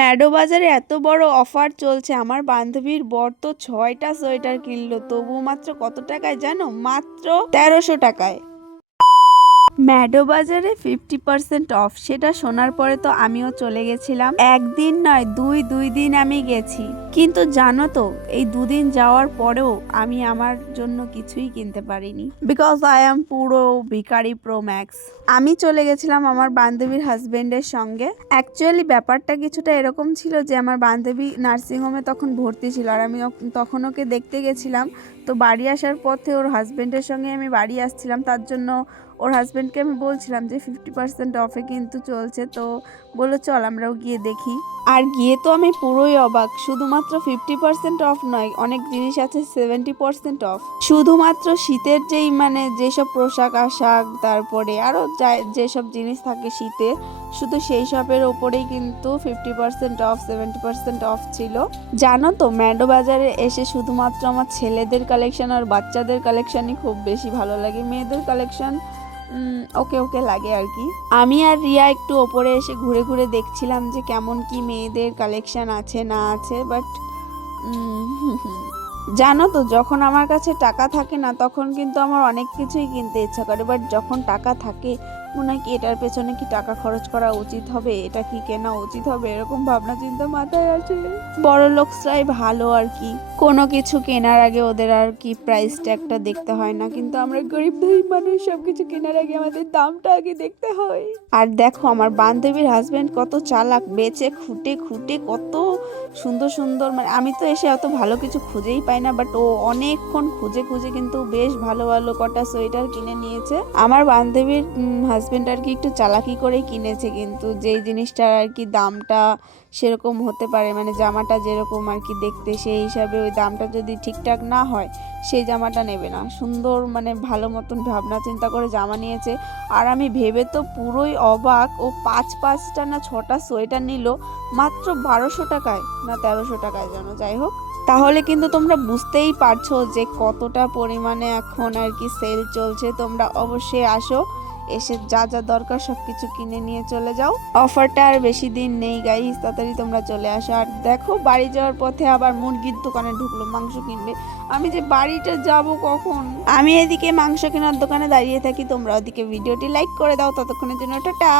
Meadow বাজারে এত বড় অফার চলছে। আমার বান্ধবীর বর তো ৬টা সোয়েটার কিনলো, তবু মাত্র কত টাকায় জানো? মাত্র ১৩০০ টাকায়। ম্যাডো বাজারে 50% অফ, সেটা শোনার পরে তো আমিও চলে গেছিলাম। একদিন নয়, দুই দিন আমি গেছি। কিন্তু জানো তো, এই দুদিন যাওয়ার পরেও আমি আমার জন্য কিছুই কিনতে পারিনি, বিকজ আই এম পুরো ভিখারি প্রো ম্যাক্স। আমি চলে গেছিলাম আমার বান্ধবীর হাজবেন্ডের সঙ্গে। অ্যাকচুয়ালি ব্যাপারটা কিছুটা এরকম ছিল যে আমার বান্ধবী নার্সিংহোমে তখন ভর্তি ছিল, আর আমি তখন ওকে দেখতে গেছিলাম। তো বাড়ি আসার পথে ওর হাজবেন্ডের সঙ্গে আমি বাড়ি আসছিলাম, তার জন্য ওর হাজব্যান্ডকে আমি বলছিলাম যে 50% অফে কিন্তু চলছে, তো বললো চল আমরাও গিয়ে দেখি। আর গিয়ে তো আমি পুরোই অবাক। শুধুমাত্র 50% অফ নয়, অনেক জিনিস আছে 70% অফ। শুধুমাত্র শীতের যেসব পোশাক আশাক, তারপরে আরও যেসব জিনিস থাকে শীতে, শুধু সেই সবের ওপরেই কিন্তু 50% অফ 70% অফ ছিল। জানো তো, ম্যাডো বাজারে এসে শুধুমাত্র আমার ছেলেদের কালেকশন আর বাচ্চাদের কালেকশনই খুব বেশি ভালো লাগে। মেয়েদের কালেকশন ওকে ওকে লাগে আর কি। আমি আর রিয়া একটু ওপরে এসে ঘুরে ঘুরে দেখছিলাম যে কেমন কি মেয়েদের কালেকশন আছে না আছে, বাট জানো তো, যখন আমার কাছে টাকা থাকে না তখন কিন্তু আমার অনেক কিছুই কিনতে ইচ্ছা করে, বাট যখন টাকা থাকে মনে হয় কি এটার পেছনে কি টাকা খরচ করা উচিত হবে, এটা কি কেনা উচিত হবে, এরকম ভাবনা চিন্তা মাথায় আসে। বড় লোকসরাই ভালো আর কি, কোনো কিছু কেনার আগে ওদের আর কি প্রাইস ট্যাগটা দেখতে হয় না, কিন্তু আমরা গরিব দুই মানুষ সবকিছু কেনার আগে আমাদের দামটা আগে দেখতে হয়। আর দেখো আমার বান্ধবীর হাজবেন্ড কত চালাক, বেচে খুঁটে খুঁটে কত সুন্দর সুন্দর, আমি তো এসে অত ভালো কিছু খুঁজেই পাই না, বাট ও অনেকক্ষণ খুঁজে খুঁজে কিন্তু বেশ ভালো ভালো কটা সোয়েটার কিনে নিয়েছে। আমার বান্ধবীর হাজবেন্ড আর কি একটু চালাকি করেই কিনেছে, কিন্তু যেই জিনিসটার আর কি দামটা সেরকম হতে পারে, জামাটা যেরকম আর কি দেখতে, সেই হিসাবে ওই দামটা যদি ঠিকঠাক না হয় সেই জামাটা নেবে না। সুন্দর ভালো মতন ভাবনা চিন্তা করে জামা নিয়েছে। আর আমি ভেবে তো পুরোই অবাক, ও পাঁচটা না 6টা সোয়েটার নিল মাত্র 1200 টাকায় না 1300 টাকায় যেন, যাই হোক। তাহলে কিন্তু তোমরা বুঝতেই পারছো যে কতটা পরিমাণে এখন আর কি সেল চলছে। তোমরা অবশ্যই আসো, এসে যা যা দরকার সবকিছু কিনে নিয়ে চলে যাও। অফারটা আর বেশি দিন নেই গাইস, তাড়াতাড়ি তোমরা চলে আসো। আর দেখো, বাড়ি যাওয়ার পথে আবার মুরগির দোকানে ঢুকলো মাংস কিনবে। আমি যে বাড়িটা যাব কখন, আমি এদিকে মাংস কেনার দোকানে দাঁড়িয়ে থাকি, তোমরা ওদিকে ভিডিওটি লাইক করে দাও। ততক্ষণের জন্য টাটা।